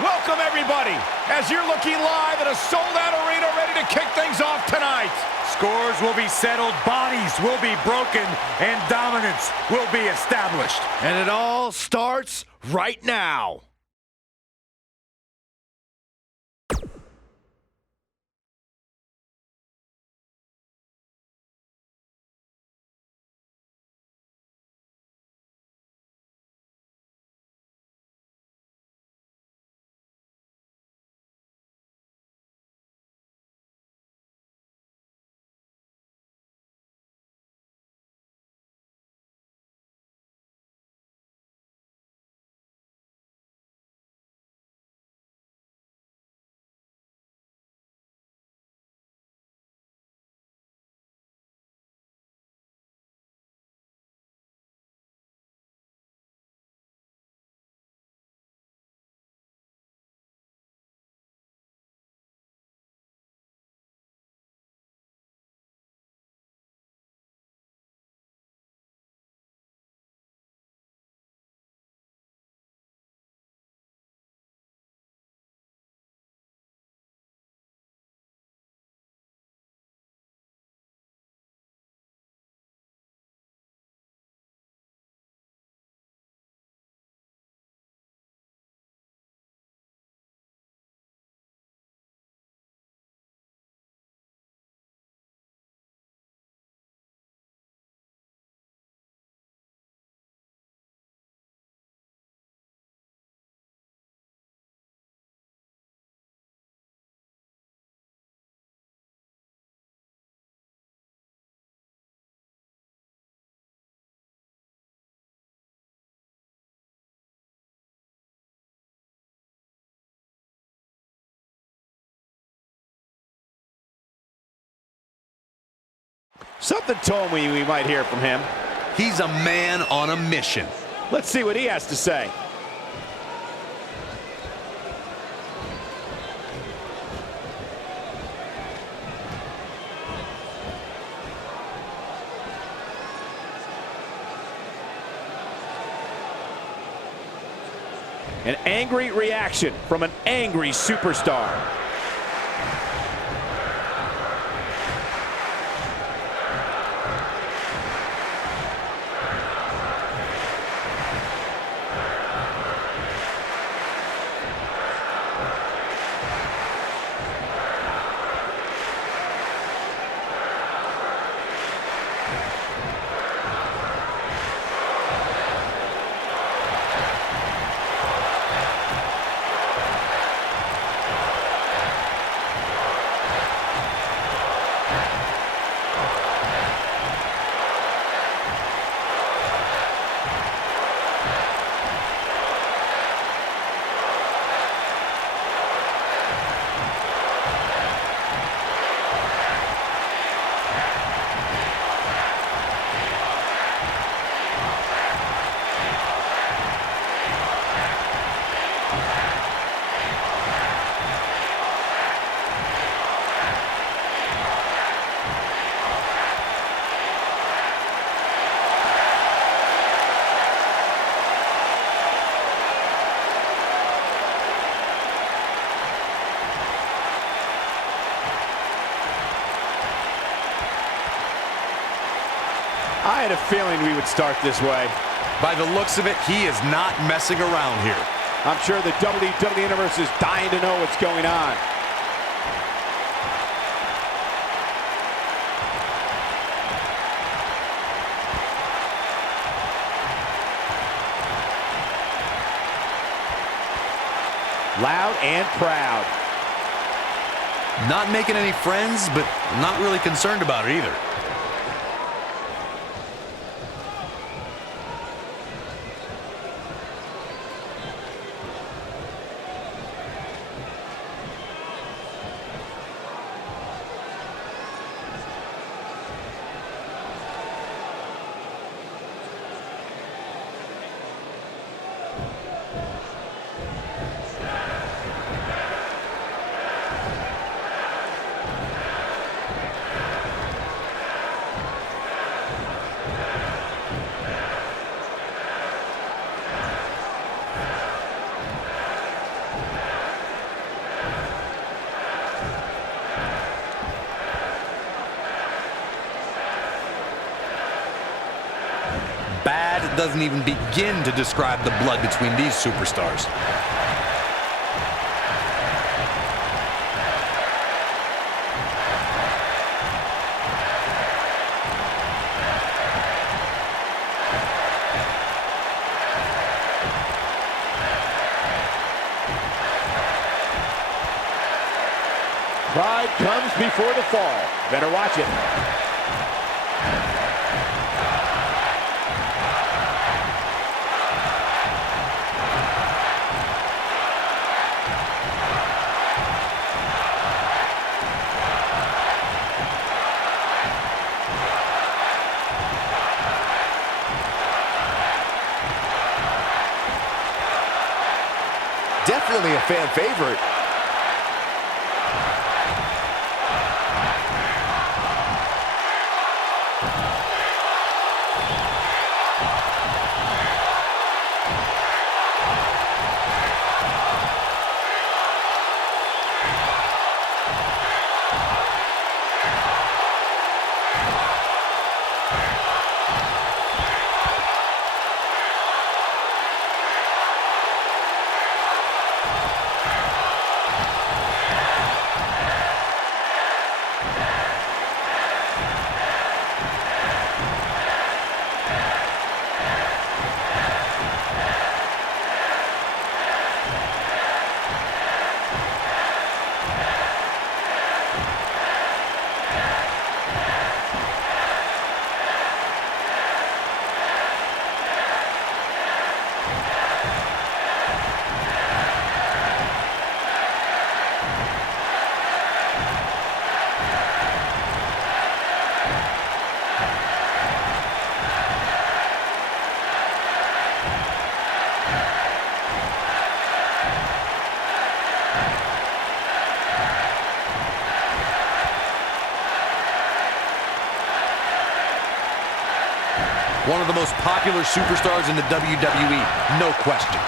Welcome, everybody, as you're looking live at a sold-out arena ready to kick things off tonight. Scores will be settled, bodies will be broken, and dominance will be established. And it all starts right now. Something told me we might hear from him. He's a man on a mission. Let's see what he has to say. An angry reaction from an angry superstar. I had a feeling we would start this way. By the looks of it, he is not messing around here. I'm sure the WWE Universe is dying to know what's going on. Loud and proud. Not making any friends, but not really concerned about it either. that doesn't even begin to describe the blood between these superstars. Pride comes before the fall. Better watch it. Definitely a fan favorite. One of the most popular superstars in the WWE, no question.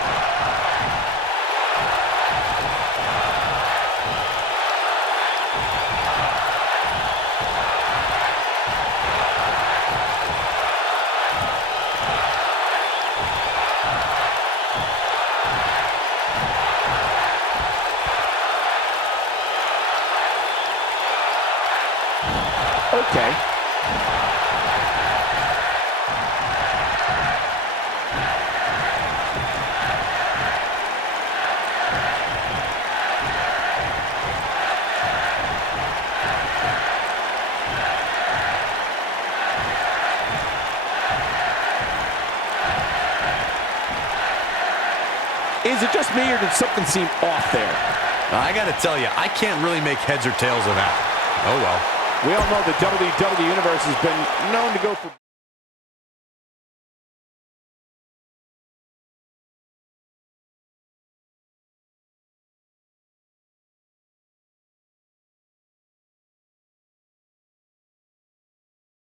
Okay. Is it just me, or did something seem off there? I gotta tell you, I can't really make heads or tails of that. Oh well. We all know the WWE Universe has been known to go for...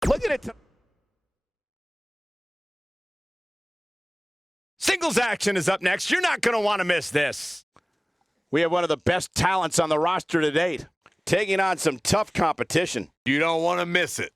Look at it. Singles action is up next. You're not going to want to miss this. We have one of the best talents on the roster to date, taking on some tough competition. You don't want to miss it.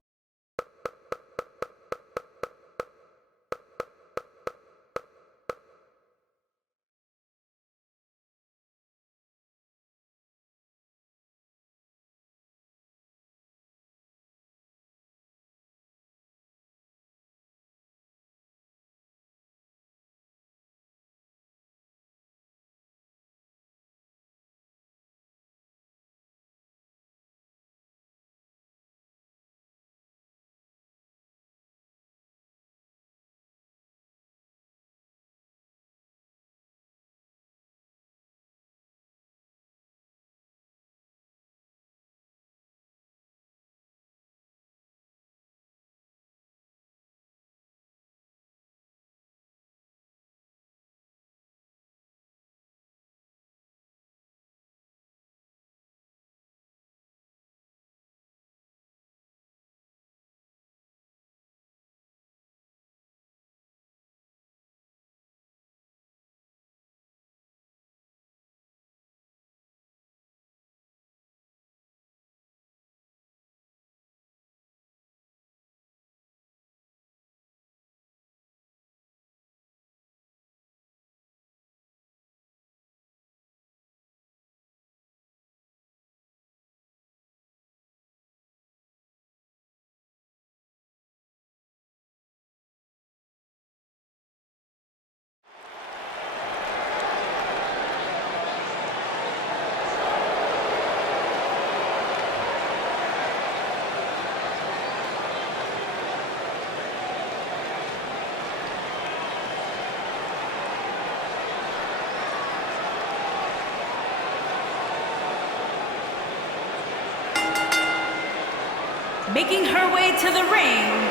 Making her way to the ring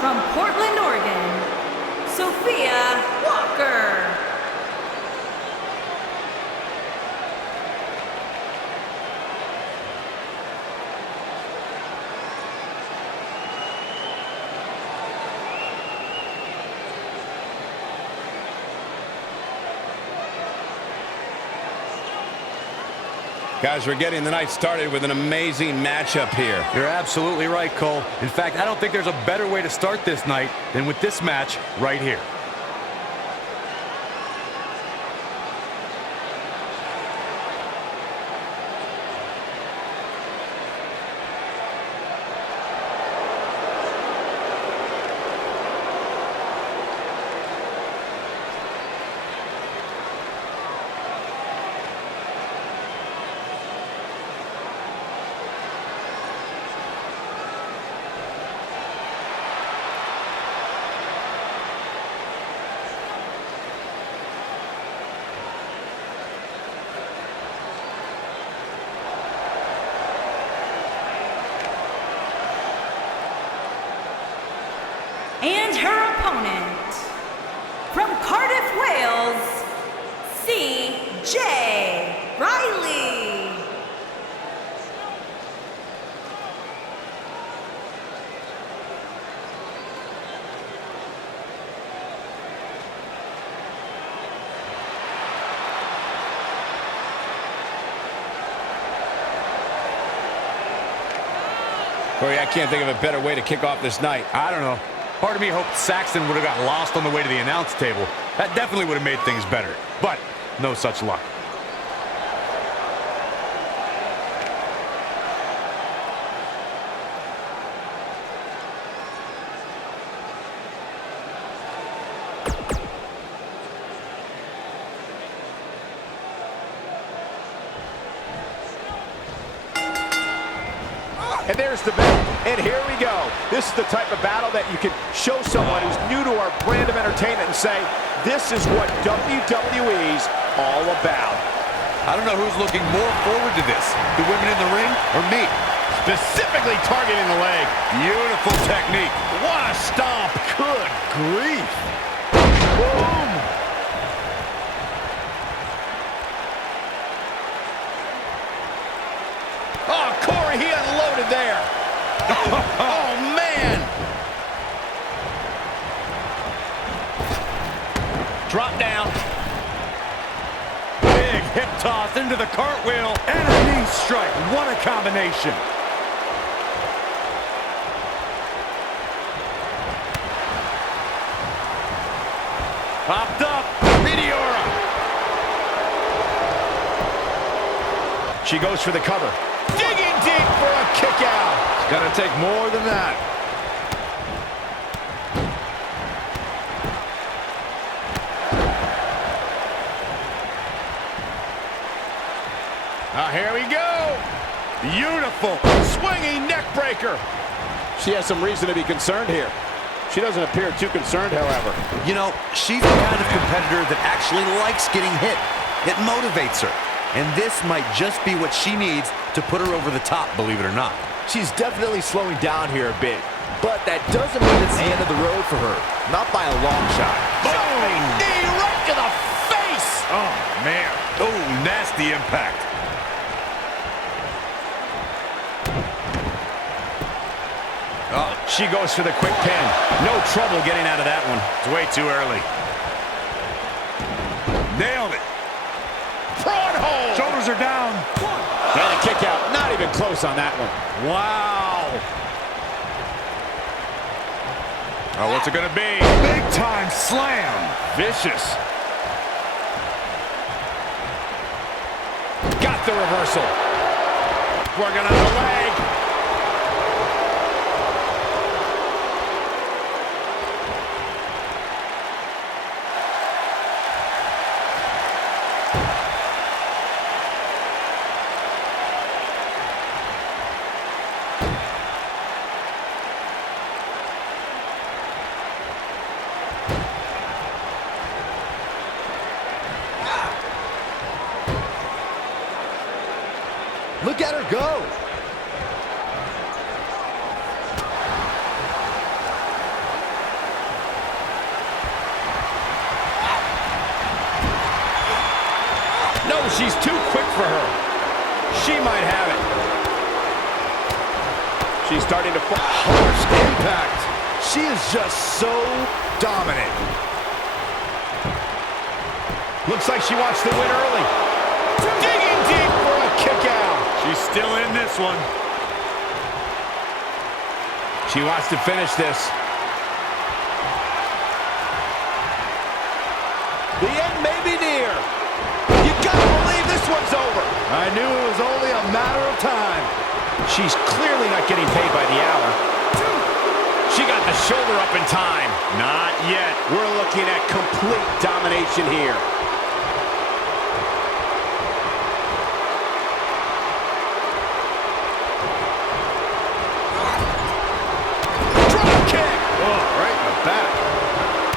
from Portland, Oregon, Sophia Walker. Guys, we're getting the night started with an amazing matchup here. You're absolutely right, Cole. In fact, I don't think there's a better way to start this night than with this match right here. And her opponent, from Cardiff, Wales, C.J. Riley. Corey, I can't think of a better way to kick off this night. I don't know. Part of me hoped Saxton would have got lost on the way to the announce table. That definitely would have made things better. But no such luck. And there's the bell. And here we go. This is the type of battle that you can show someone who's new to our brand of entertainment and say, this is what WWE's all about. I don't know who's looking more forward to this, the women in the ring or me. Specifically targeting the leg. Beautiful technique. What a stomp. Good grief. Boom. Oh, Corey, he unloaded there. Oh, man. Drop down. Big hip toss into the cartwheel and a knee strike. What a combination. Popped up. Meteora. She goes for the cover. Digging deep for a kick out. It's gonna take more than that. Here we go. Beautiful. Swinging neck breaker. She has some reason to be concerned here. She doesn't appear too concerned, however. You know, she's the kind of competitor that actually likes getting hit. It motivates her. And this might just be what she needs to put her over the top, believe it or not. She's definitely slowing down here a bit, but that doesn't mean it's the end of the road for her. Not by a long shot. Boom! Knee right to the face! Oh, man. Oh, nasty impact. Oh, she goes for the quick pin. No trouble getting out of that one. It's way too early. Nailed it. Prawn hold! Shoulders are down. And a kick out. Not even close on that one. Wow. Oh, what's it gonna be? Big time slam. Vicious. Got the reversal. Working on the leg. Look at her go. she's too quick for her. She might have it. She's starting to fall. Harsh impact. She is just so dominant. Looks like she wants to win early. Digging deep for a kick out. She's still in this one. She wants to finish this. The end may be near. You gotta believe this one's over. I knew it was only a matter of time. She's clearly not getting paid by the hour. She got the shoulder up in time. Not yet. We're looking at complete domination here. Drop kick. Oh, right in the back.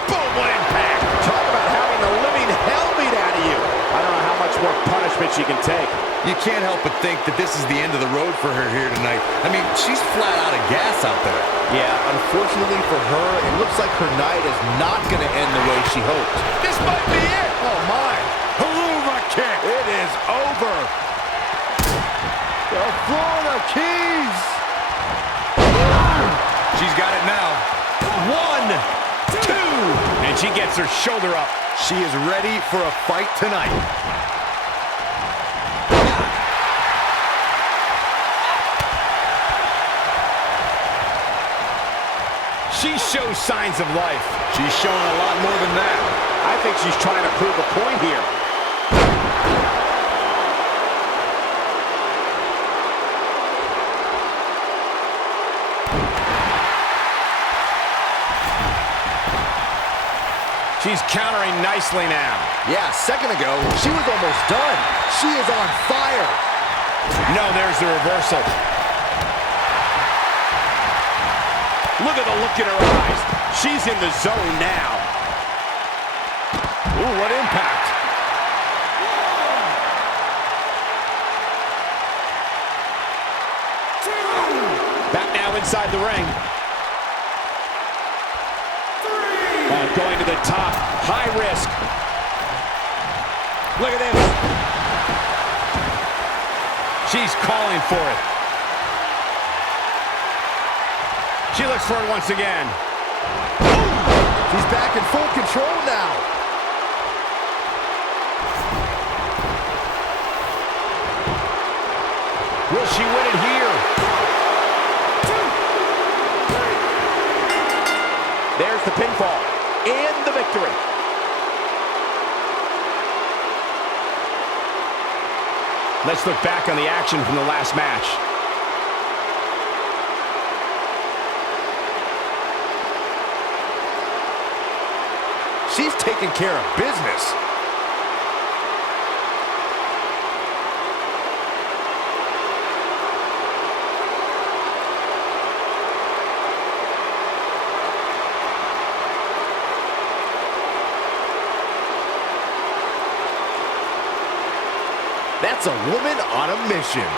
Boom, what impact. Talk about having the living hell beat out of you. I don't know how much more punishment she can take. You can't help but think that this is the end of the road for her here tonight. I mean, she's flat out of gas out there. Yeah, unfortunately for her, it looks like her night is not going to end the way she hoped. This might be it. Oh, my. Haluva kick. It is over. The Florida Keys. She's got it now. 1, 2, and she gets her shoulder up. She is ready for a fight tonight. She shows signs of life. She's showing a lot more than that. I think she's trying to prove a point here. She's countering nicely now. Yeah, a second ago, she was almost done. She is on fire. No, there's the reversal. Look at the look in her eyes. She's in the zone now. Ooh, what impact. Back now inside the ring. Going to the top. High risk. Look at this. She's calling for it. She looks for it once again. She's back in full control now. Will she win it here? There's the pinfall and the victory. Let's look back on the action from the last match. She's taking care of business. That's a woman on a mission.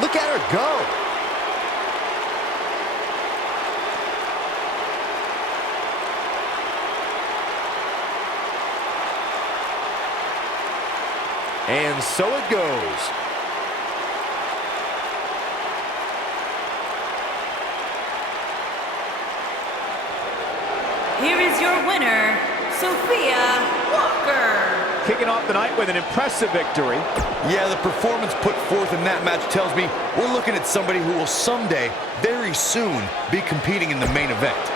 Look at her go. And so it goes. Here is your winner, Sophia Walker. Kicking off the night with an impressive victory. Yeah, the performance put forth in that match tells me we're looking at somebody who will someday, very soon, be competing in the main event.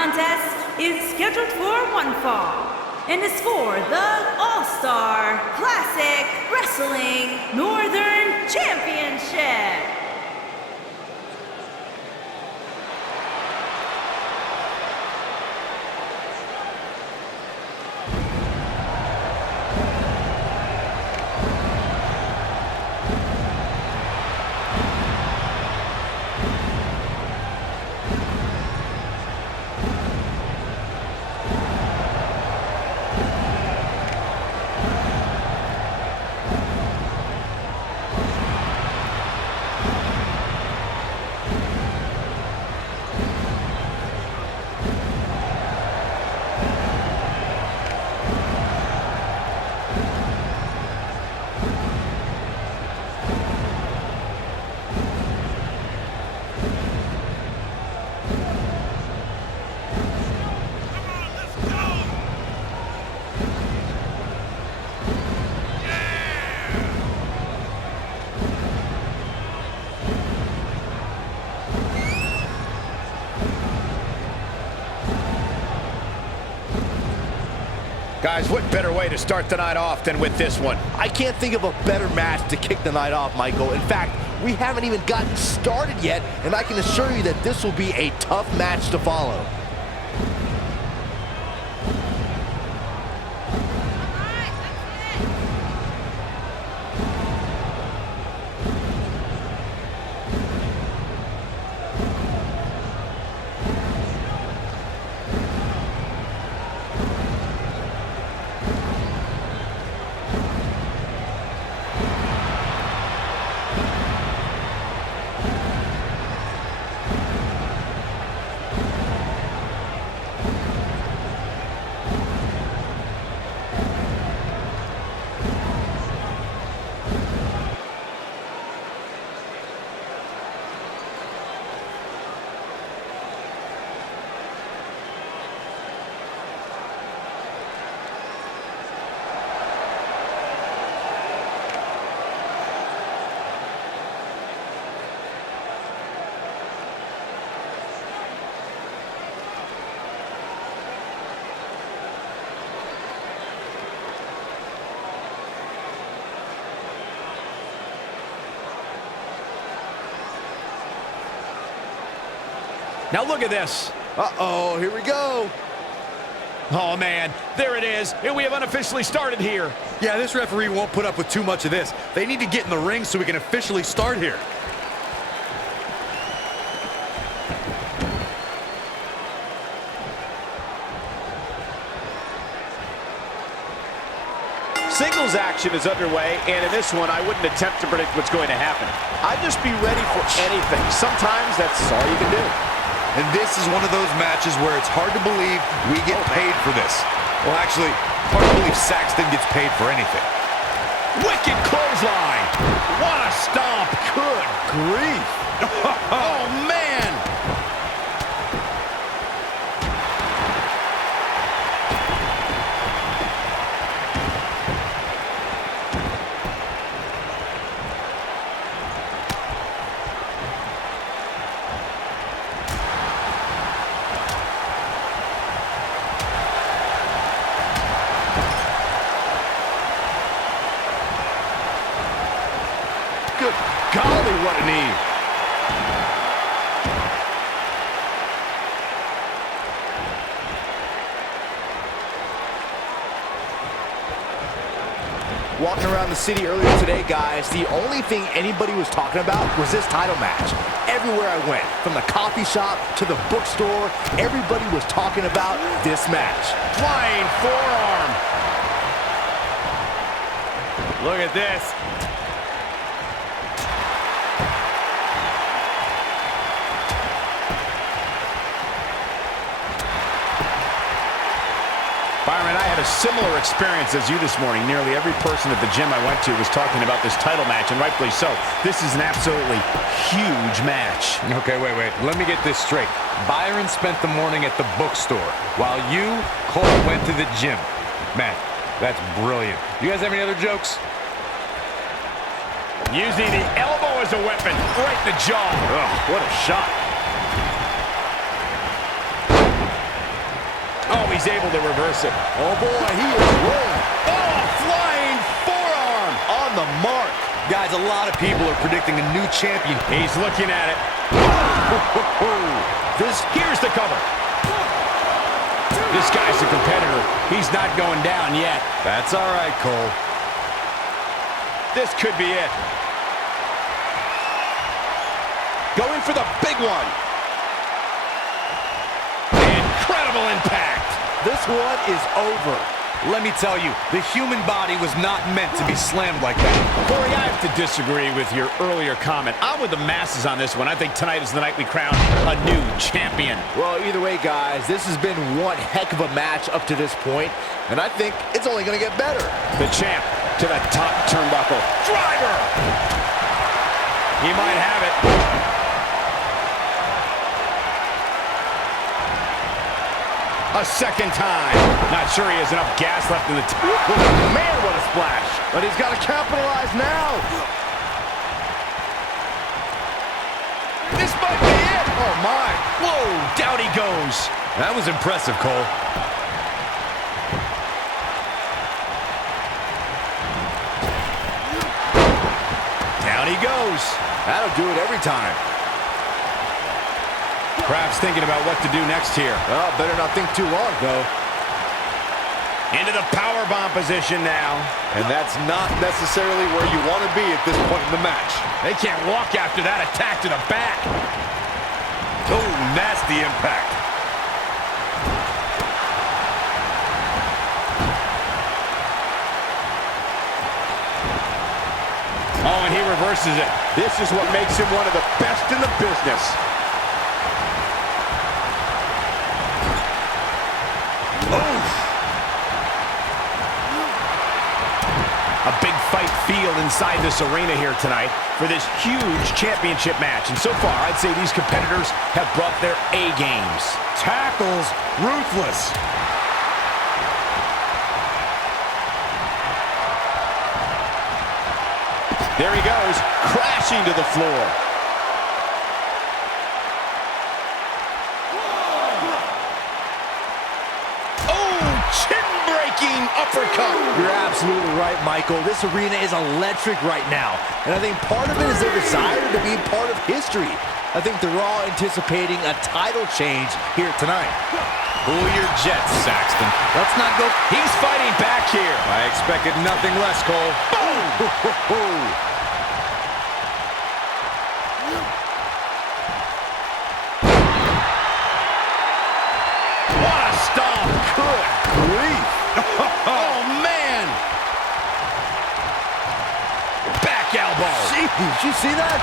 contest is scheduled for one fall and is for the All-Star Classic Wrestling Northern Championship. Guys, what better way to start the night off than with this one? I can't think of a better match to kick the night off, Michael. In fact, we haven't even gotten started yet, and I can assure you that this will be a tough match to follow. Now look at this. Uh-oh, here we go. Oh, man, there it is, and we have unofficially started here. Yeah, this referee won't put up with too much of this. They need to get in the ring so we can officially start here. Singles action is underway, and in this one, I wouldn't attempt to predict what's going to happen. I'd just be ready for anything. Sometimes that's all you can do. And this is one of those matches where it's hard to believe we get paid for this. Well, actually, hard to believe Saxton gets paid for anything. Wicked clothesline. What a stomp. Good grief. Oh, man. Good golly, what a knee. Walking around the city earlier today, guys, the only thing anybody was talking about was this title match. Everywhere I went, from the coffee shop to the bookstore, everybody was talking about this match. Flying forearm. Look at this. Byron, I had a similar experience as you this morning. Nearly every person at the gym I went to was talking about this title match, and rightfully so. This is an absolutely huge match. Okay, wait. Let me get this straight. Byron spent the morning at the bookstore, while you, Cole, went to the gym. Man, that's brilliant. You guys have any other jokes? Using the elbow as a weapon, right in the jaw. Ugh, what a shot. he's able to reverse it. Oh, boy, he is rolling. Oh, flying forearm. On the mark. Guys, a lot of people are predicting a new champion. He's looking at it. Here's the cover. This guy's a competitor. He's not going down yet. That's all right, Cole. This could be it. Going for the big one. Incredible impact. This one is over. Let me tell you, the human body was not meant to be slammed like that. Corey, I have to disagree with your earlier comment. I'm with the masses on this one. I think tonight is the night we crown a new champion. Well, either way, guys, this has been one heck of a match up to this point, and I think it's only going to get better. The champ to the top turnbuckle. Driver! He might have it. A second time. Not sure he has enough gas left in the tank. Man, what a splash. But he's got to capitalize now. This might be it. Oh, my. Whoa, down he goes. That was impressive, Cole. Down he goes. That'll do it every time. Perhaps thinking about what to do next here. Well, better not think too long, though. Into the powerbomb position now. And that's not necessarily where you want to be at this point in the match. They can't walk after that attack to the back. Oh, nasty impact. Oh, and he reverses it. This is what makes him one of the best in the business. A big fight field inside this arena here tonight for this huge championship match. And so far, I'd say these competitors have brought their A games. Tackles, ruthless. There he goes, crashing to the floor. Uppercut. You're absolutely right, Michael. This arena is electric right now. And I think part of it is their desire to be part of history. I think they're all anticipating a title change here tonight. Cool your jets, Saxton. Let's not go. He's fighting back here. I expected nothing less, Cole. Boom! What a stomp. Good grief. Oh, man! Back elbow. Jeez, did you see that?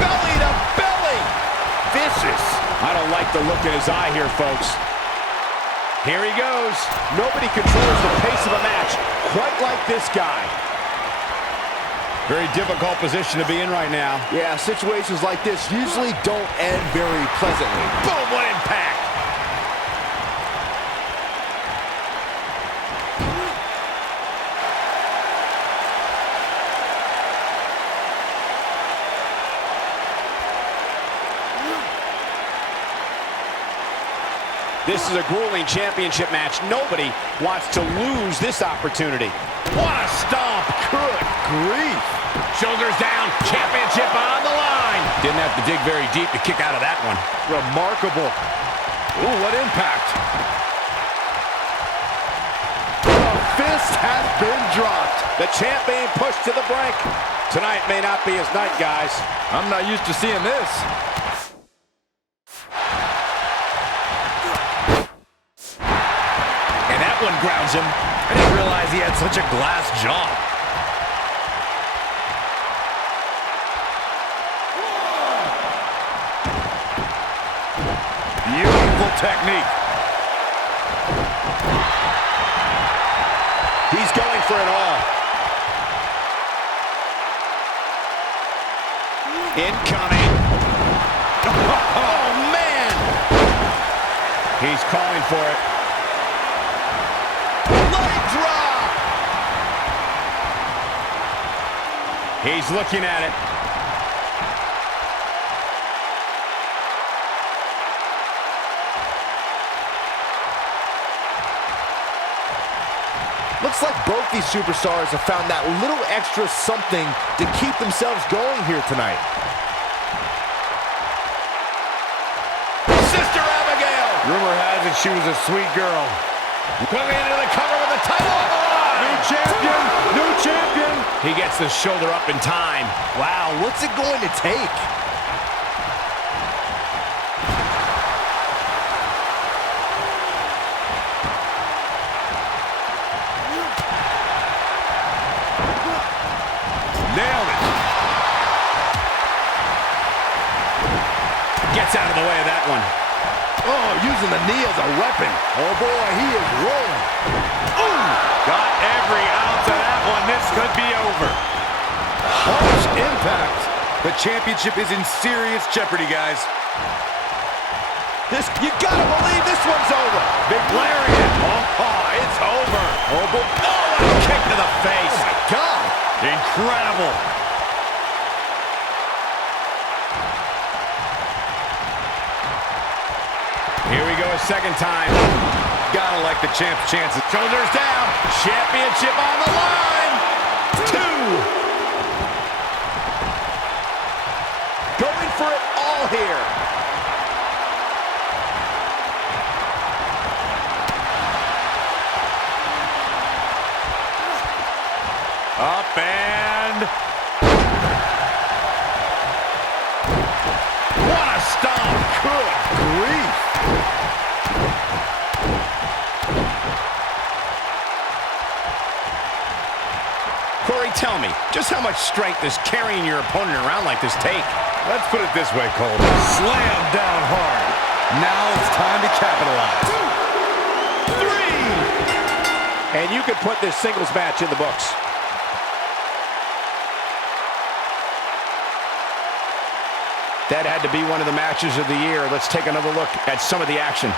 Belly to belly. Vicious. I don't like the look in his eye here, folks. Here he goes. Nobody controls the pace of a match quite like this guy. Very difficult position to be in right now. Yeah, situations like this usually don't end very pleasantly. Boom, what impact. This is a grueling championship match. Nobody wants to lose this opportunity. What a stomp. Good grief. Shoulders down. Championship on the line. Didn't have to dig very deep to kick out of that one. Remarkable. Ooh, what impact. The fist has been dropped. The champ being pushed to the brink. Tonight may not be his night, guys. I'm not used to seeing this. One grounds him. I didn't realize he had such a glass jaw. Beautiful technique. He's going for it all. Incoming. Oh, man! He for it. Leg drop! He's looking at it. Looks like both these superstars have found that little extra something to keep themselves going here tonight. Sister Abigail! Rumor has it she was a sweet girl. Quickly into the cover with the title on the line. New champion! New champion! He gets the shoulder up in time. Wow, what's it going to take? Nailed it. Gets out of the way of that one. Oh, using the knee as a weapon. Oh boy, he is rolling. Ooh! Got every ounce of that one. This could be over. Harsh impact. The championship is in serious jeopardy, guys. You gotta believe this one's over. Big lariat. Oh, it's over. Oh boy. Oh, what a kick to the face. Oh my God. Incredible. Here we go a second time. Gotta like the champ's chances. Shoulders down. Championship on the line. 2. Going for it all here. Up and... What a stomp. Good grief. Corey, tell me, just how much strength does carrying your opponent around like this take? Let's put it this way, Cole. Slam down hard. Now it's time to capitalize. 3. And you could put this singles match in the books. That had to be one of the matches of the year. Let's take another look at some of the action.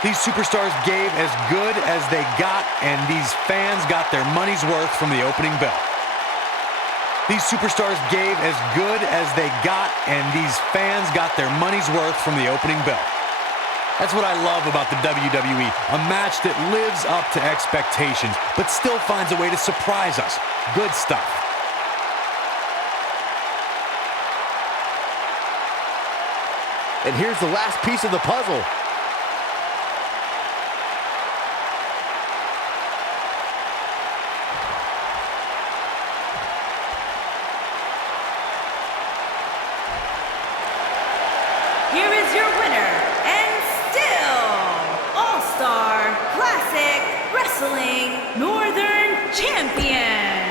These superstars gave as good as they got, and these fans got their money's worth from the opening bell. These superstars gave as good as they got, and these fans got their money's worth from the opening bell. That's what I love about the WWE, a match that lives up to expectations, but still finds a way to surprise us. Good stuff. And here's the last piece of the puzzle. Here is your winner, and still All-Star Classic Wrestling Northern Champion,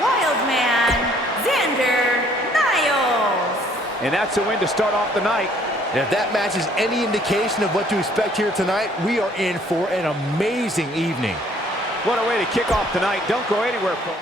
Wildman Xander Niles. And that's a win to start off the night. And if that match is any indication of what to expect here tonight, we are in for an amazing evening. What a way to kick off tonight. Don't go anywhere, folks.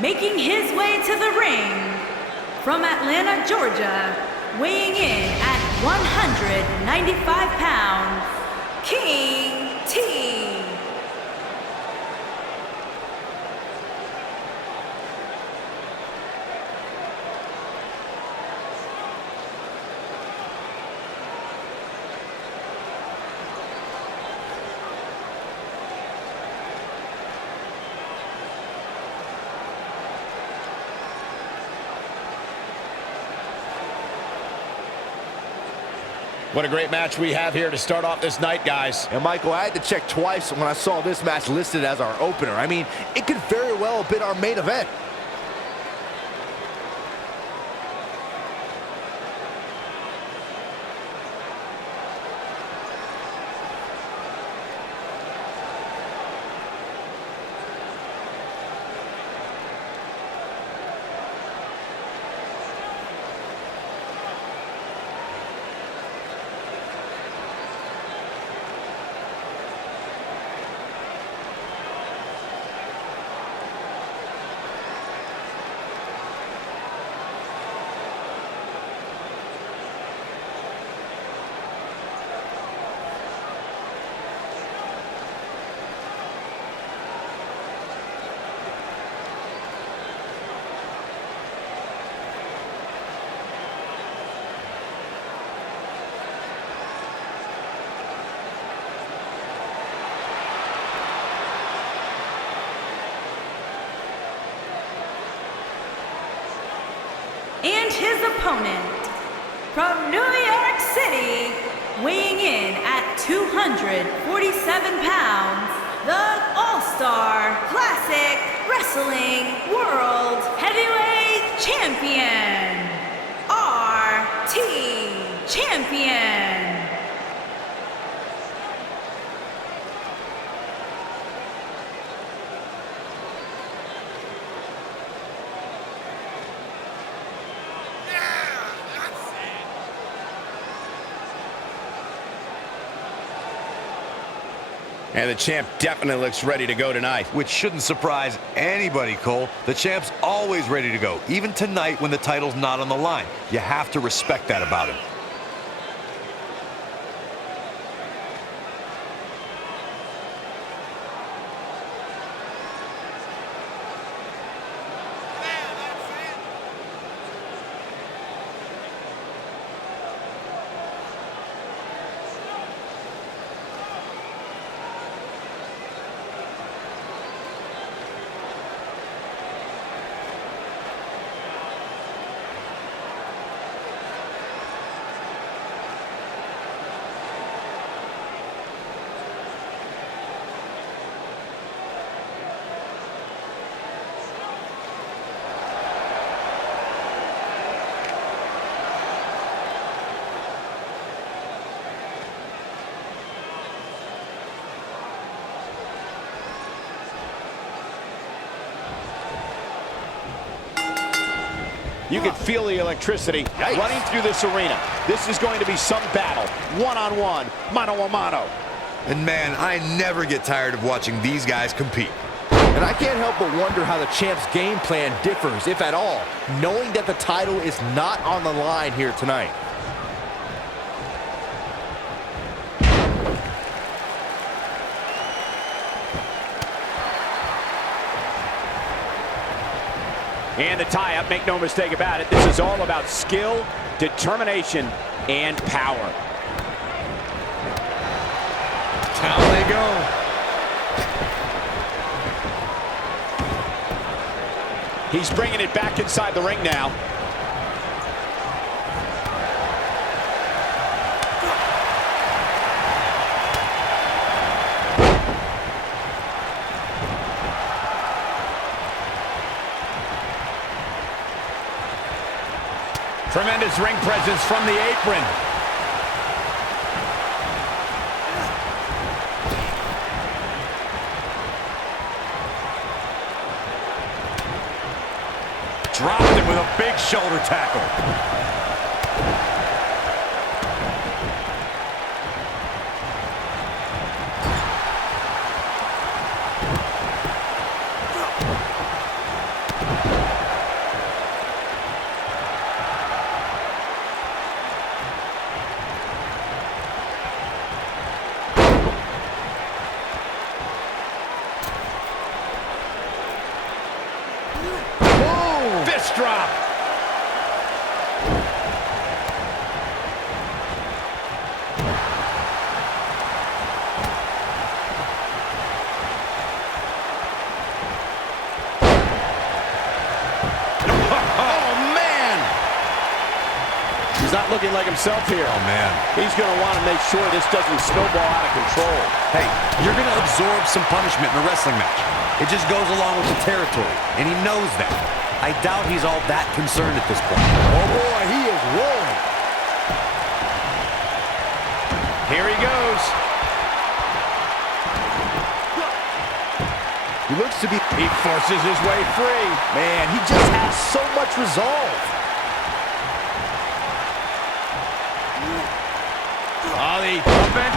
Making his way to the ring from Atlanta, Georgia, weighing in at 195 pounds, King T. What a great match we have here to start off this night, guys. And Michael, I had to check twice when I saw this match listed as our opener. I mean, it could very well have been our main event. And his opponent, from New York City, weighing in at 247 pounds, the All-Star Classic Wrestling World Heavyweight Champion, RT Champion. And the champ definitely looks ready to go tonight. Which shouldn't surprise anybody, Cole. The champ's always ready to go, even tonight when the title's not on the line. You have to respect that about him. You can feel the electricity running through this arena. This is going to be some battle. One-on-one, mano-a-mano. And man, I never get tired of watching these guys compete. And I can't help but wonder how the champ's game plan differs, if at all, knowing that the title is not on the line here tonight. And the tie-up, make no mistake about it, this is all about skill, determination, and power. Down they go. He's bringing it back inside the ring now. Tremendous ring presence from the apron. Dropped him with a big shoulder tackle. He's not looking like himself here. Oh, man. He's going to want to make sure this doesn't snowball out of control. Hey, you're going to absorb some punishment in a wrestling match. It just goes along with the territory, and he knows that. I doubt he's all that concerned at this point. Oh, boy, he is rolling. Here he goes. He looks to be... He forces his way free. Man, he just has so much resolve. Oh, the open.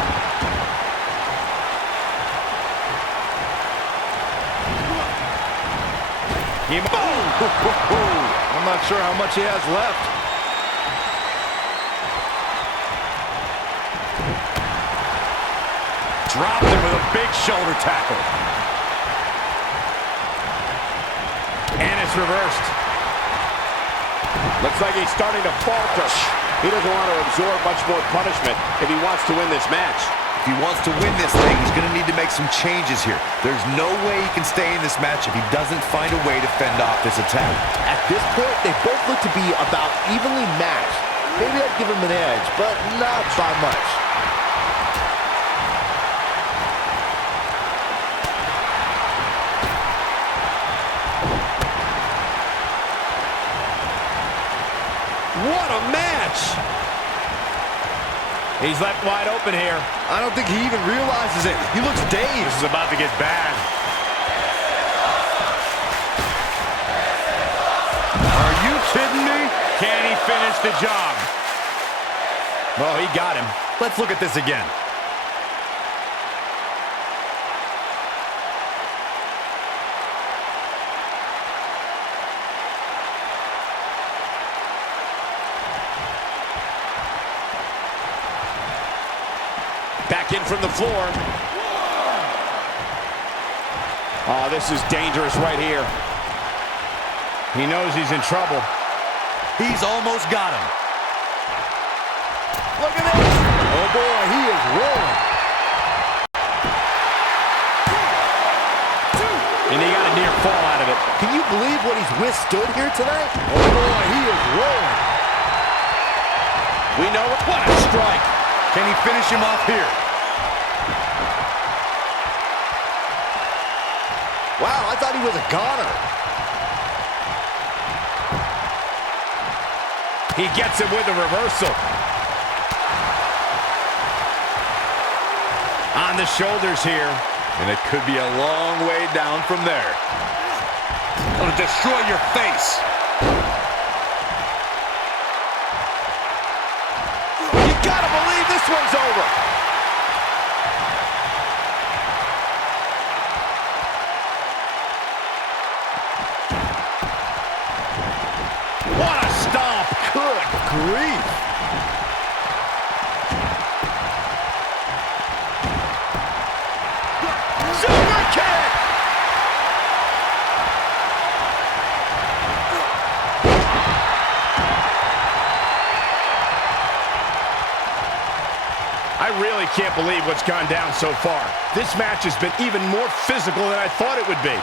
I'm not sure how much he has left. Dropped him with a big shoulder tackle. And it's reversed. Looks like he's starting to falter. He doesn't want to absorb much more punishment if he wants to win this match. If he wants to win this thing, he's going to need to make some changes here. There's no way he can stay in this match if he doesn't find a way to fend off this attack. At this point, they both look to be about evenly matched. Maybe I'd give him an edge, but not by much. What a match! He's left wide open here. I don't think he even realizes it. He looks dazed. This is about to get bad. Are you kidding me? Can he finish the job? Well, he got him. Let's look at this again. Back in from the floor. Oh, this is dangerous right here. He knows he's in trouble. He's almost got him. Look at this. Oh, boy, he is rolling. And he got a near fall out of it. Can you believe what he's withstood here tonight? Oh, boy, he is rolling. We know it. What a strike. Can he finish him off here? Wow, I thought he was a goner. He gets him with a reversal. On the shoulders here. And it could be a long way down from there. Gonna destroy your face. You gotta believe this one's over. What a stomp. Good grief. Super kick. I really can't believe what's gone down so far. This match has been even more physical than I thought it would be.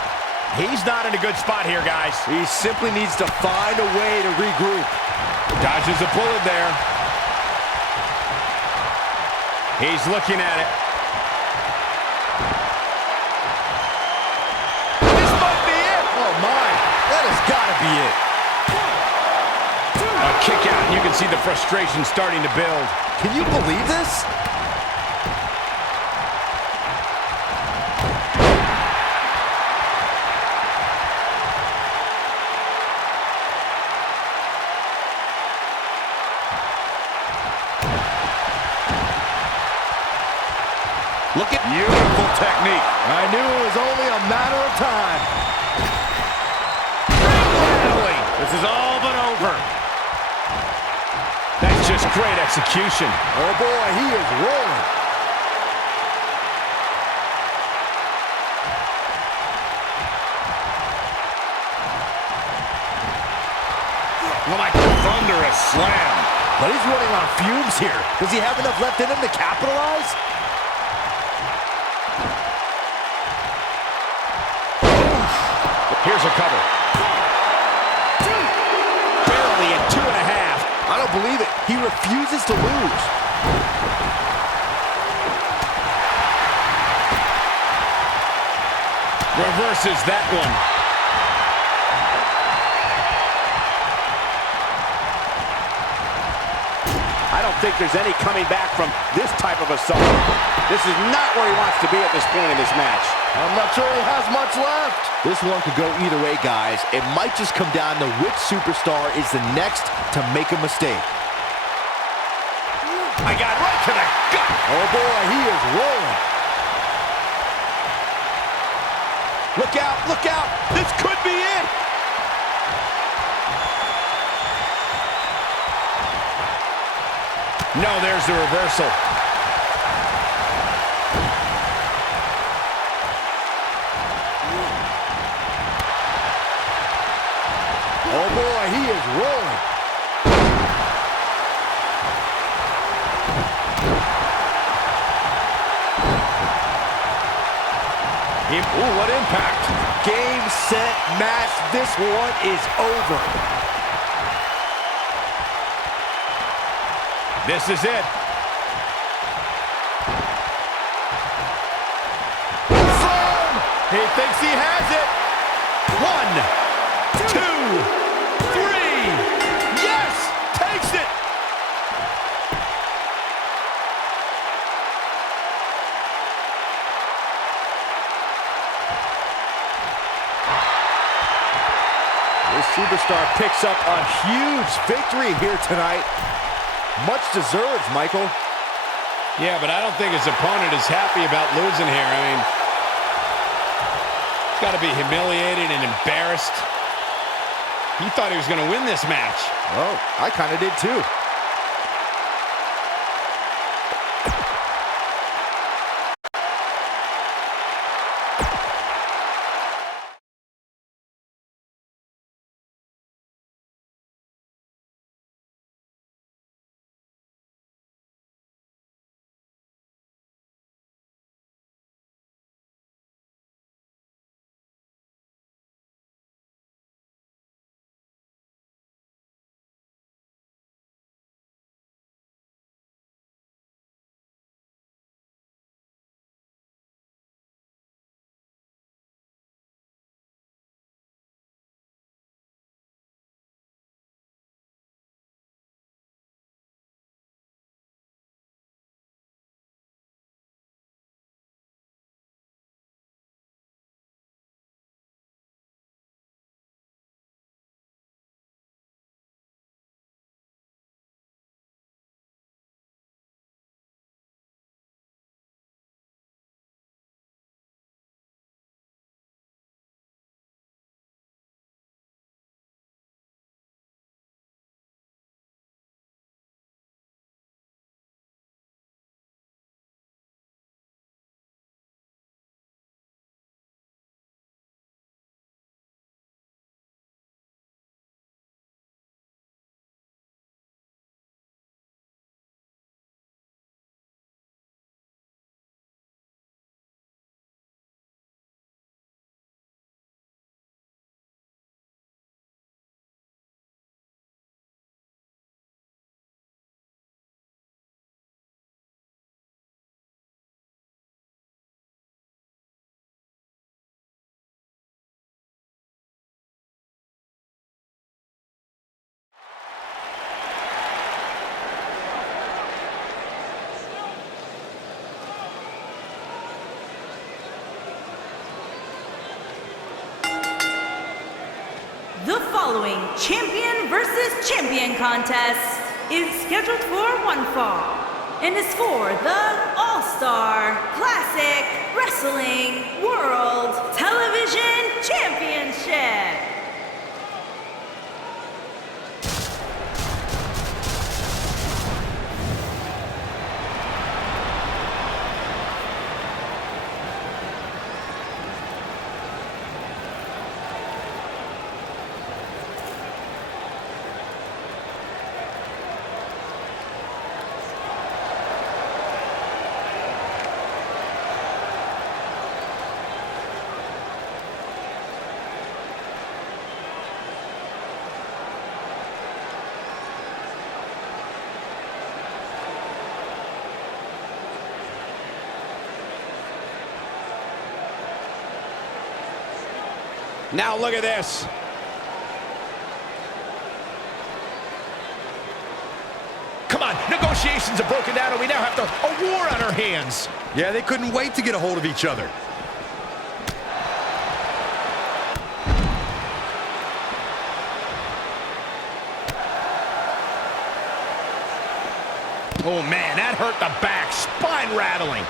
He's not in a good spot here, guys. He simply needs to find a way to regroup. Dodges a bullet there. He's looking at it. This might be it. Oh, my. That has got to be it. A kick out, and you can see the frustration starting to build. Can you believe this? Look at beautiful technique. I knew it was only a matter of time. This is all but over. That's just great execution. Oh, boy, he is rolling. Oh, my thunderous slam. But he's running on fumes here. Does he have enough left in him to capitalize? Here's a cover. Barely at 2.5. I don't don't believe it. He refuses to lose. Reverses that one. I don't think there's any coming back from this type of assault. This is not where he wants to be at this point in this match. I'm not sure he has much left. This one could go either way, guys. It might just come down to which superstar is the next to make a mistake. I got right to the gut. Oh boy, he is rolling. Look out, look out. This could be it. No, there's the reversal. Oh boy, he is rolling. Ooh, what impact. Game, set, match. This one is over. This is it. From! He thinks he has it. 1, 2, 3. Yes! Takes it! This superstar picks up a huge victory here tonight. Much deserved, Michael. Yeah, but I don't think his opponent is happy about losing here. I mean, he's got to be humiliated and embarrassed. He thought he was going to win this match. Oh, I kind of did too. The following champion versus champion contest is scheduled for one fall and is for the All-Star Classic Wrestling World Television Championship. Now look at this. Come on, negotiations have broken down and we now have a war on our hands. Yeah, they couldn't wait to get a hold of each other. Oh man, that hurt the back, spine rattling.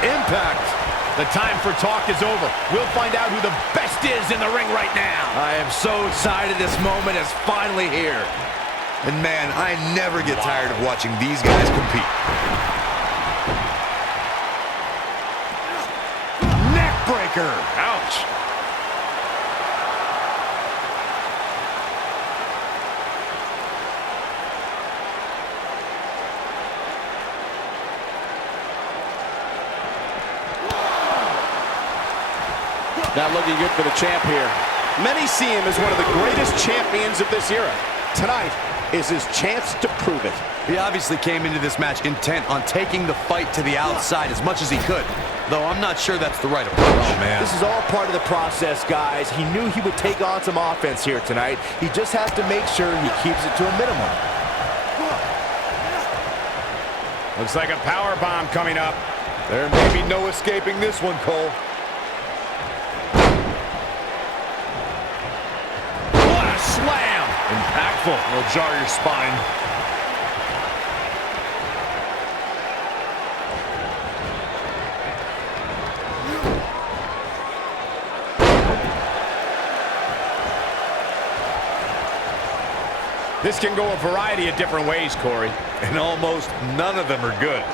Impact. The time for talk is over. We'll find out who the best is in the ring right now. I am so excited this moment is finally here. And man, I never get tired of watching these guys compete. Neck breaker. Ouch. Not looking good for the champ here. Many see him as one of the greatest champions of this era. Tonight is his chance to prove it. He obviously came into this match intent on taking the fight to the outside as much as he could, though I'm not sure that's the right approach. Oh, man. This is all part of the process, guys. He knew he would take on some offense here tonight. He just has to make sure he keeps it to a minimum. Looks like a power bomb coming up. There may be no escaping this one, Cole. What a slam! Impactful. It'll jar your spine. This can go a variety of different ways, Corey. And almost none of them are good.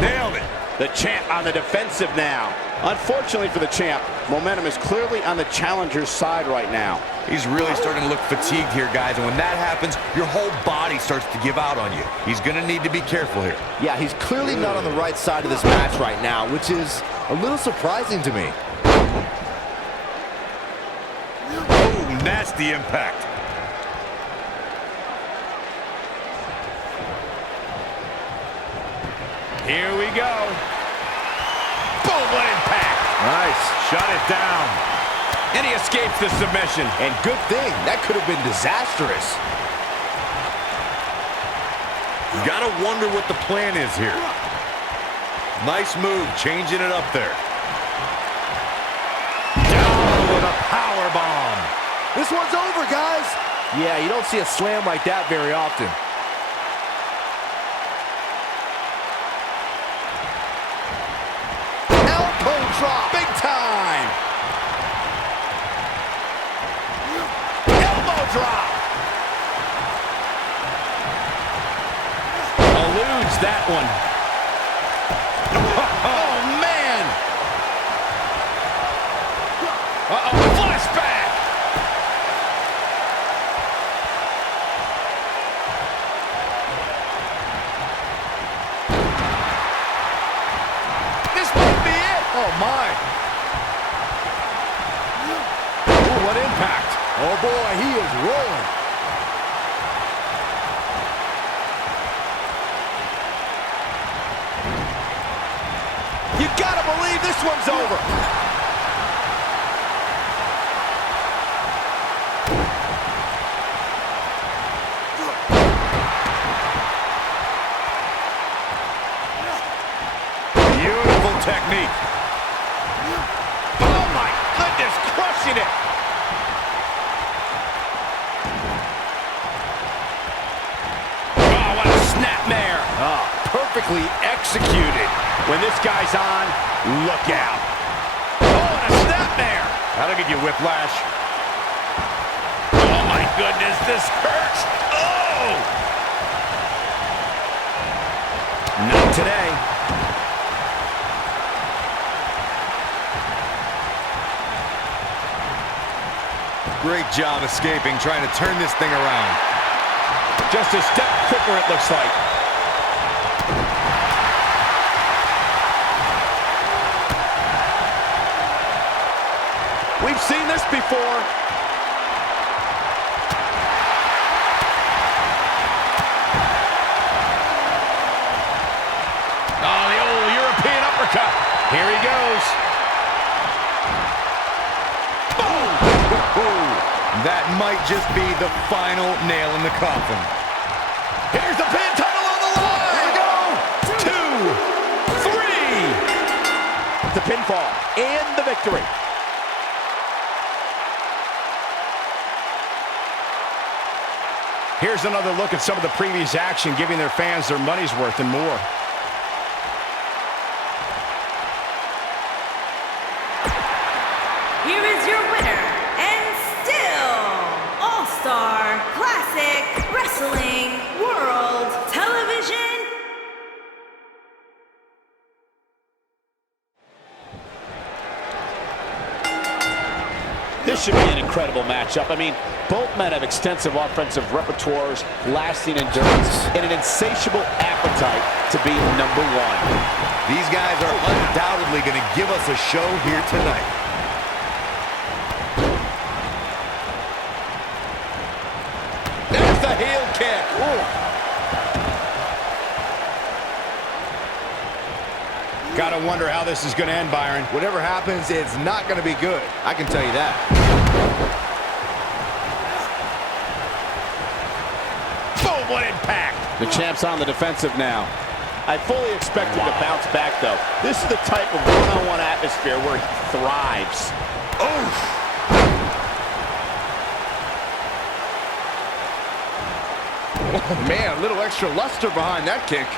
Nailed it. The champ on the defensive now. Unfortunately for the champ, momentum is clearly on the challenger's side right now. He's really starting to look fatigued here, guys, and when that happens, your whole body starts to give out on you. He's going to need to be careful here. Yeah, he's clearly not on the right side of this match right now, which is a little surprising to me. Oh, nasty impact. Here we go. Boom, what impact. Nice. Shut it down. And he escapes the submission. And good thing. That could have been disastrous. You gotta wonder what the plan is here. Nice move, changing it up there. Down with a power bomb. This one's over, guys. Yeah, you don't see a slam like that very often. Elbow drop. Big time. Elbow drop. Eludes that one. Oh, man. Uh-oh, flashback. This might be it. Oh, my. Ooh, what impact. Oh, boy, he is rolling. You gotta believe this one's over. Beautiful technique. Oh, my goodness, crushing it. Oh, what a snapmare. Oh, perfectly executed. When this guy's on, look out. Oh, and a snapmare. That'll get you whiplash. Oh, my goodness, this hurts. Oh! Not today. Great job escaping, trying to turn this thing around. Just a step quicker, it looks like. We've seen this before. Oh, the old European uppercut. Here he goes. Boom! That might just be the final nail in the coffin. Here's the pin, title on the line. Here we go. 2, 3. The pinfall and the victory. Here's another look at some of the previous action, giving their fans their money's worth and more. Here is your winner, and still All-Star Classic Wrestling World Television. This should be an incredible matchup. I mean, both men have extensive offensive repertoires, lasting endurance, and an insatiable appetite to be number one. These guys are undoubtedly going to give us a show here tonight. There's the heel kick. Ooh. Gotta wonder how this is gonna end, Byron. Whatever happens, it's not going to be good. I can tell you that. Boom, what impact. The champ's on the defensive now. I fully expect him to bounce back, though. This is the type of one-on-one atmosphere where he thrives. Oh! Oh, man, a little extra luster behind that kick.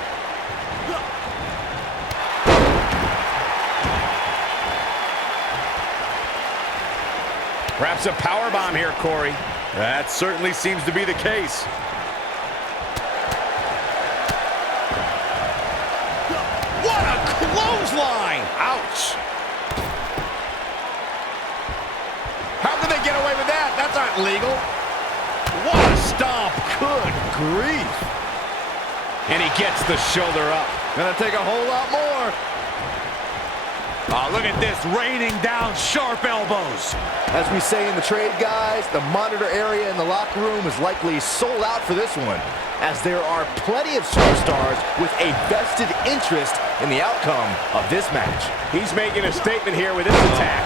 Perhaps a powerbomb here, Corey. That certainly seems to be the case. What a clothesline! Ouch! How did they get away with that? That's not legal. What a stomp! Good grief! And he gets the shoulder up. Gonna take a whole lot more. Oh, look at this, raining down sharp elbows. As we say in the trade, guys, the monitor area in the locker room is likely sold out for this one, as there are plenty of superstars with a vested interest in the outcome of this match. He's making a statement here with his attack.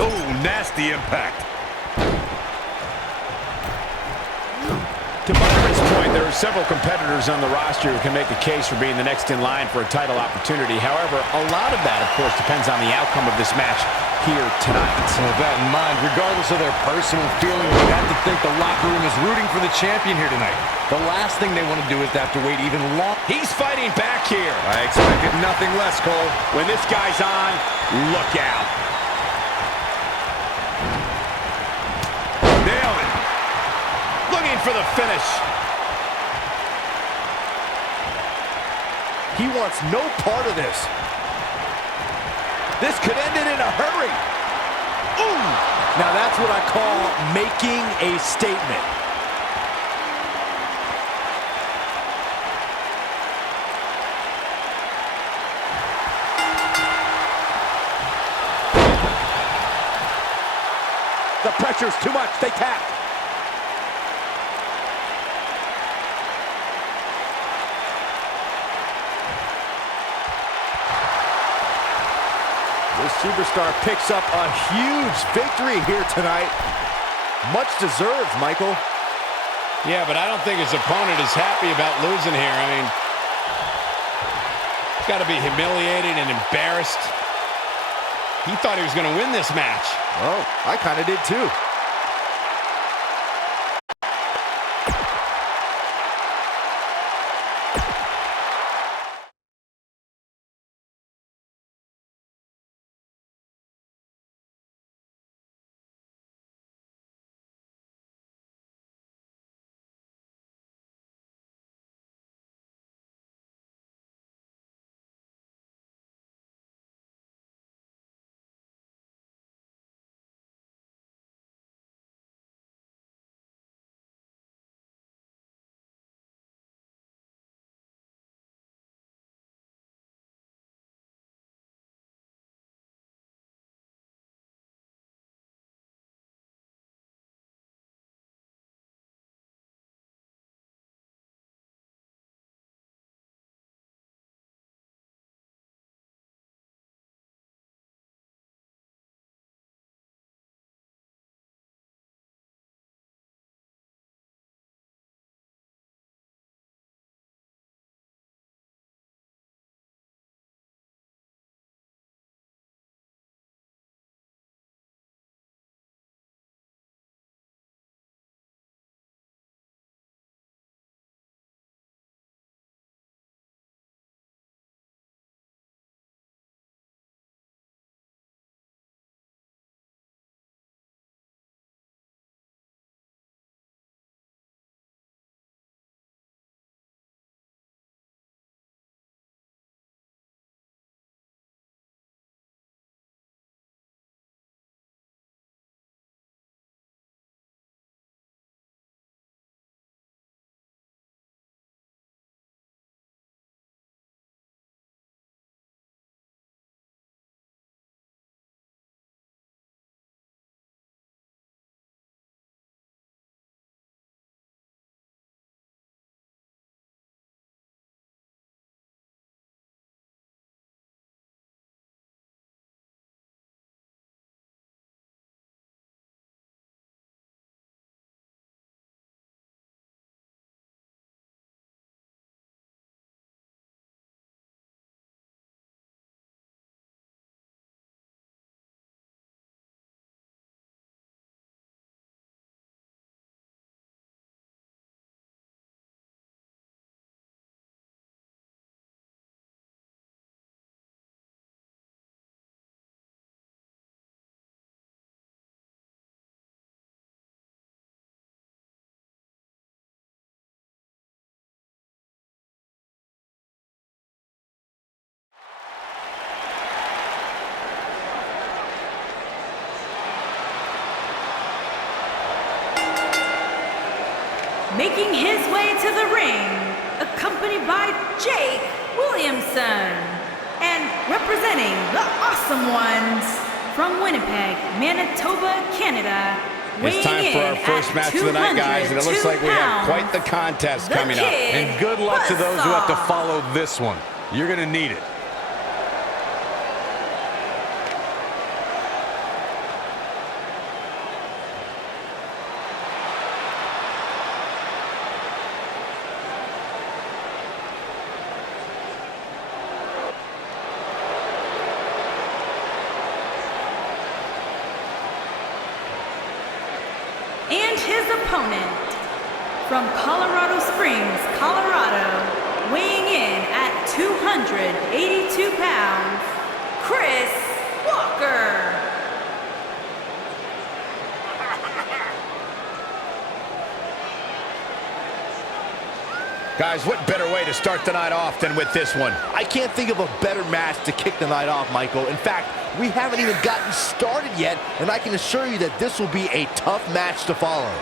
Oh, nasty impact. To Byron's point, there are several competitors on the roster who can make a case for being the next in line for a title opportunity. However, a lot of that, of course, depends on the outcome of this match here tonight. With that in mind, regardless of their personal feelings, you have to think the locker room is rooting for the champion here tonight. The last thing they want to do is have to wait even longer. He's fighting back here. I expected nothing less, Cole. When this guy's on, look out. Nailed it. Looking for the finish. He wants no part of this. This could end it in a hurry. Ooh! Now that's what I call making a statement. The pressure's too much. They tap. This superstar picks up a huge victory here tonight. Much deserved, Michael. Yeah, but I don't think his opponent is happy about losing here. I mean, he's got to be humiliated and embarrassed. He thought he was going to win this match. Well, I kind of did too. making his way to the ring, accompanied by Jake Williamson, and representing the Awesome Ones from Winnipeg, Manitoba, Canada. It's time for our first match of the night, guys, and it looks like we have quite the contest coming up. And good luck to those who have to follow this one. You're going to need it. And his opponent, from Colorado Springs, Colorado, weighing in at 282 pounds, Chris Walker. Guys, what better way to start the night off than with this one? I can't think of a better match to kick the night off, Michael. In fact, we haven't even gotten started yet, and I can assure you that this will be a tough match to follow.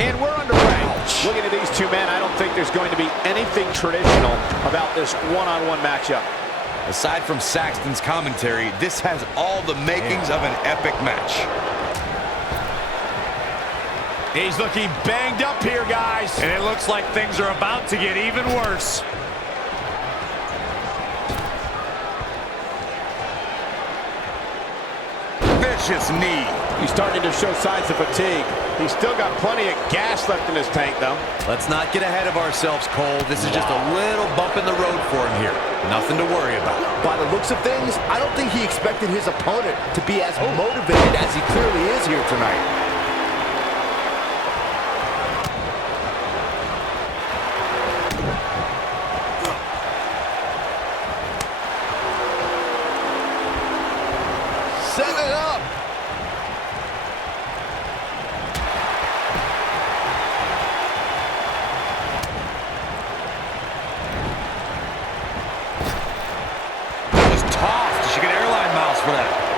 And we're underway. Looking at these two men, I don't think there's going to be anything traditional about this one-on-one matchup. Aside from Saxton's commentary, this has all the makings of an epic match. He's looking banged up here, guys. And it looks like things are about to get even worse. Vicious knee. He's starting to show signs of fatigue. He's still got plenty of gas left in his tank, though. Let's not get ahead of ourselves, Cole. This is just a little bump in the road for him here. Nothing to worry about. By the looks of things, I don't think he expected his opponent to be as motivated as he clearly is here tonight. Set it up.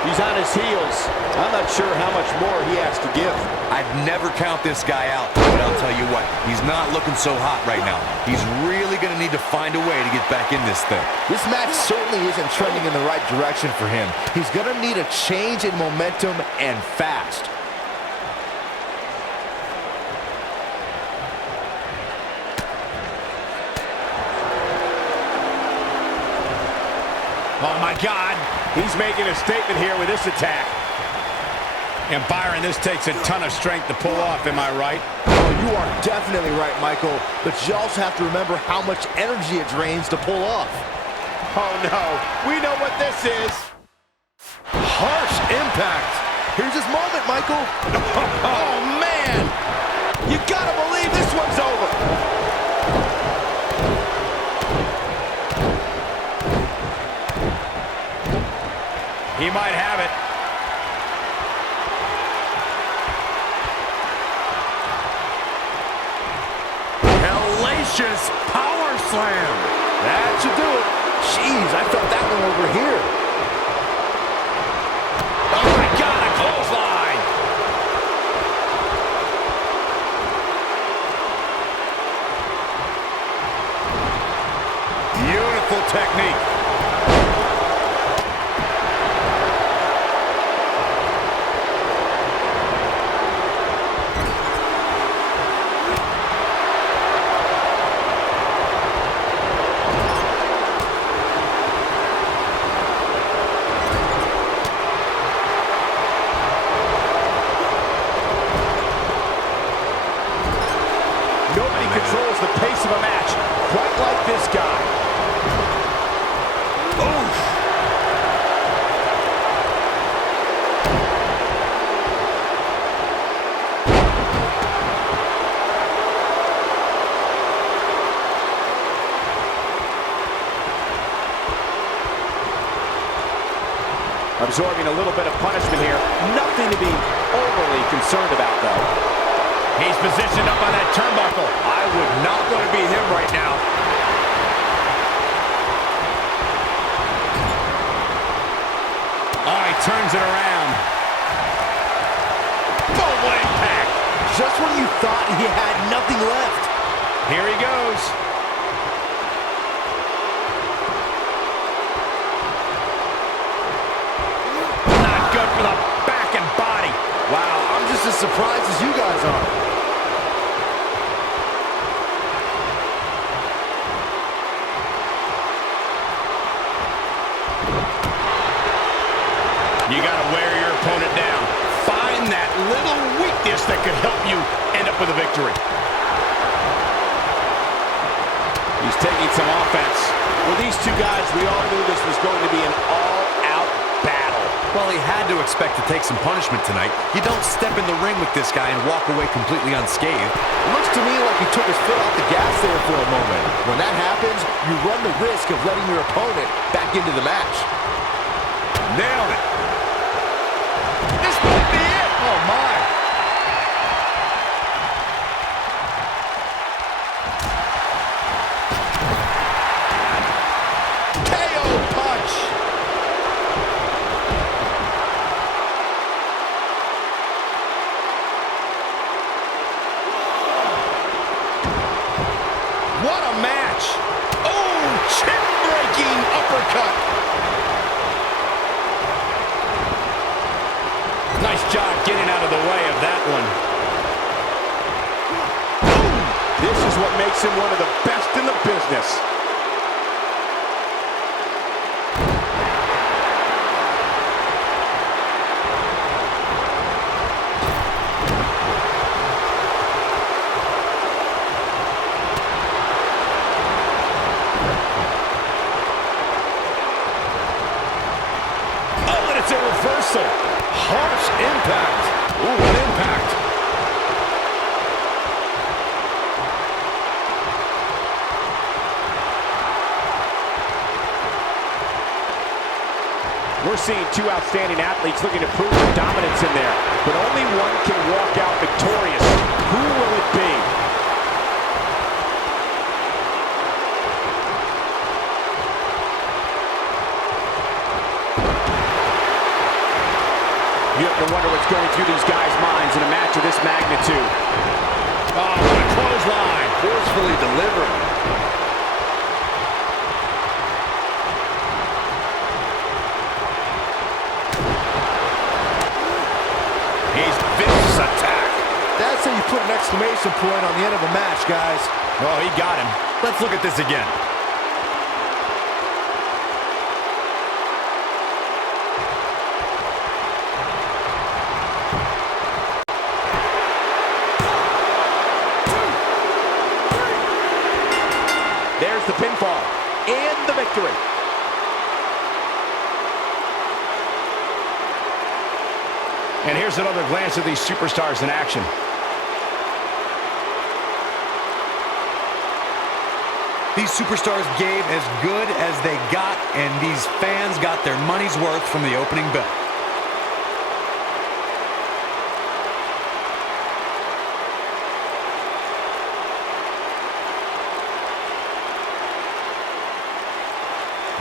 He's on his heels. I'm not sure how much more he has to give. I'd never count this guy out, but I'll tell you what, he's not looking so hot right now. He's really going to need to find a way to get back in this thing. This match certainly isn't trending in the right direction for him. He's going to need a change in momentum and fast. Oh, my God. He's making a statement here with this attack. And Byron, this takes a ton of strength to pull off, am I right? Oh, you are definitely right, Michael. But you also have to remember how much energy it drains to pull off. Oh, no. We know what this is. Harsh impact. Here's his moment, Michael. Oh, man. You gotta believe this one's over. He might have it. Hellacious power slam. That should do it. Jeez, I felt that one over here. Oh, my God, a clothesline. Beautiful technique. Nobody controls the pace of a match quite like this guy. Absorbing a little bit of punishment here. Nothing to be overly concerned about, though. He's positioned up on that turnbuckle. I would not want to be him right now. Oh, he turns it around. Boom, what impact. Just when you thought he had nothing left. Here he goes. Not good for the back and body. Wow, I'm just as surprised as you guys are. You gotta wear your opponent down. Find that little weakness that could help you end up with a victory. He's taking some offense. With these two guys, we all knew this was going to be an all-out battle. Well, he had to expect to take some punishment tonight. You don't step in the ring with this guy and walk away completely unscathed. It looks to me like he took his foot off the gas there for a moment. When that happens, you run the risk of letting your opponent back into the match. Nailed it. This might be it. Oh, my. KO punch. What a match. Oh, chin-breaking uppercut. Nice job getting out of the way of that one. Boom! This is what makes him one of the best in the business. Oh, and it's a reversal. Harsh impact. Ooh, what impact. We're seeing two outstanding athletes looking to prove their dominance in there, but only one can walk out victorious. Who will it be? You have to wonder what's going through these guys' minds in a match of this magnitude. Oh, what a clothesline. Forcefully delivered. He's vicious attack. That's how you put an exclamation point on the end of a match, guys. Oh, he got him. Let's look at this again. There's the pinfall and the victory. And here's another glance at these superstars in action. These superstars gave as good as they got, and these fans got their money's worth from the opening bell.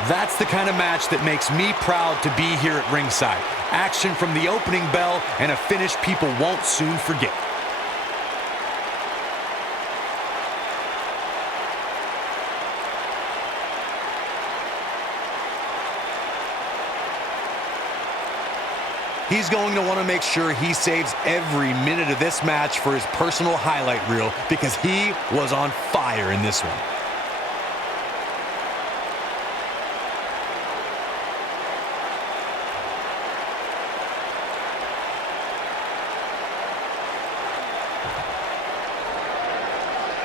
That's the kind of match that makes me proud to be here at ringside. Action from the opening bell and a finish people won't soon forget. He's going to want to make sure he saves every minute of this match for his personal highlight reel, because he was on fire in this one.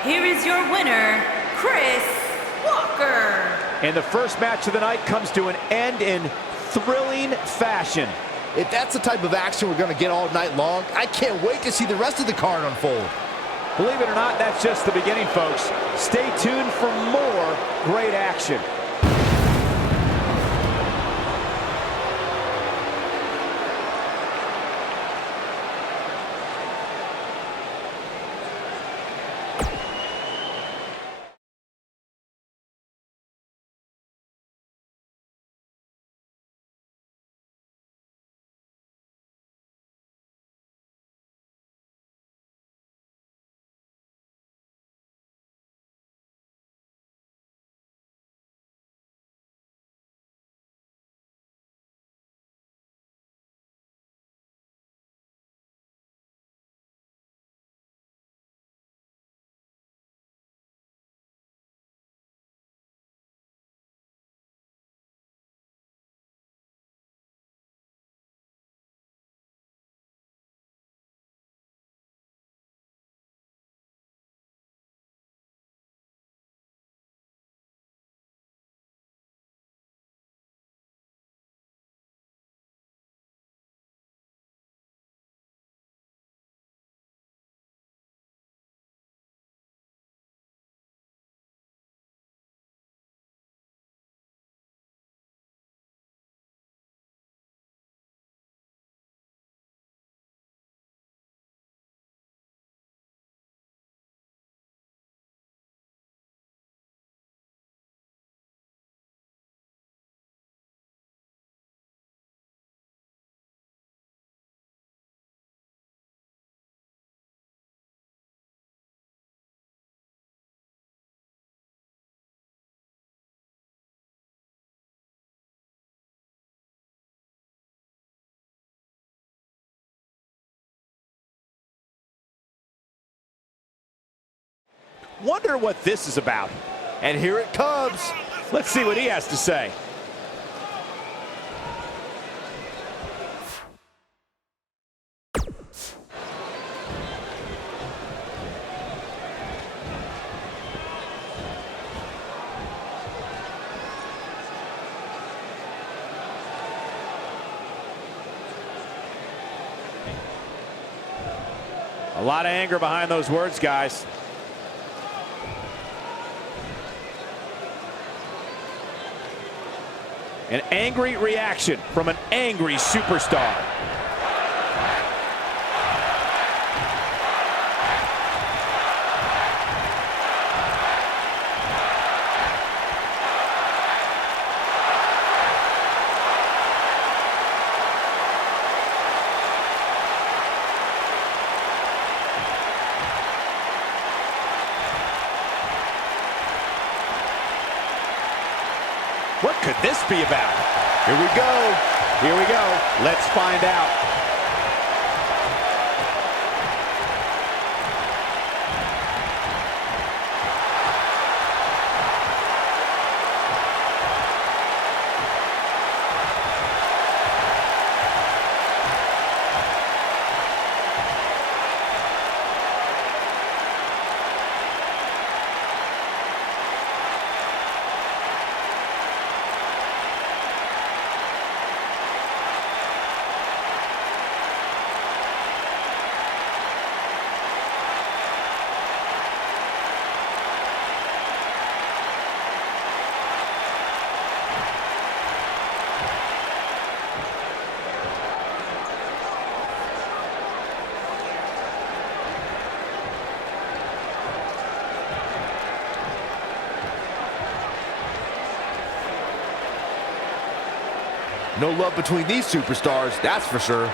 Here is your winner, Chris Walker. And the first match of the night comes to an end in thrilling fashion. If that's the type of action we're going to get all night long, I can't wait to see the rest of the card unfold. Believe it or not, that's just the beginning, folks. Stay tuned for more great action. Wonder what this is about. And here it comes. Let's see what he has to say. A lot of anger behind those words, guys. An angry reaction from an angry superstar. What could this be about? Here we go. Here we go. Let's find out. No love between these superstars, that's for sure.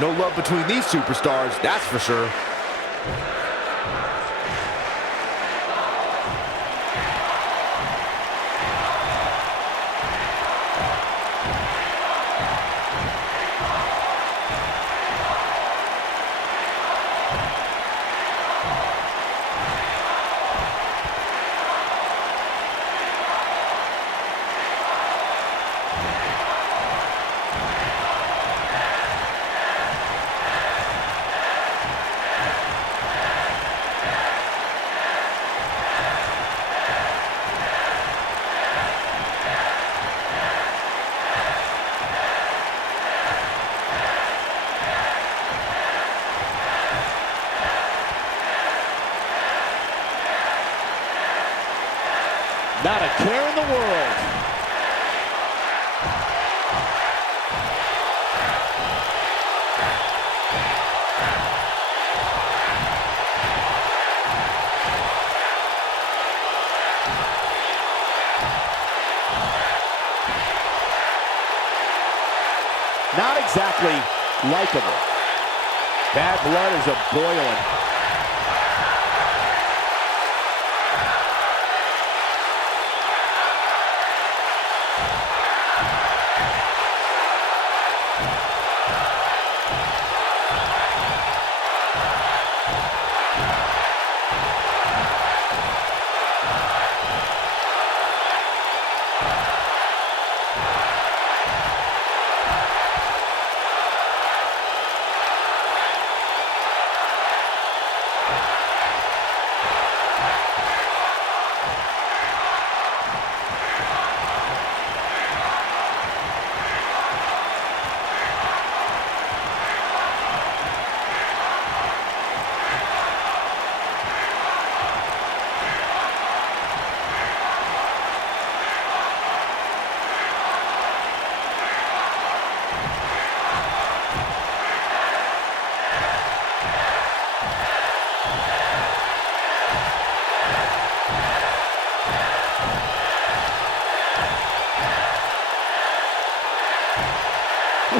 No love between these superstars, that's for sure. Not a care in the world. Not exactly likable. Bad blood is a-boiling.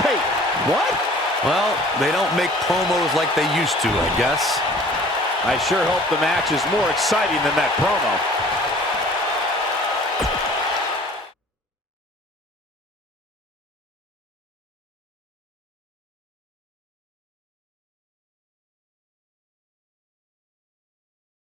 Wait, what? Well, they don't make promos like they used to, I guess. I sure hope the match is more exciting than that promo.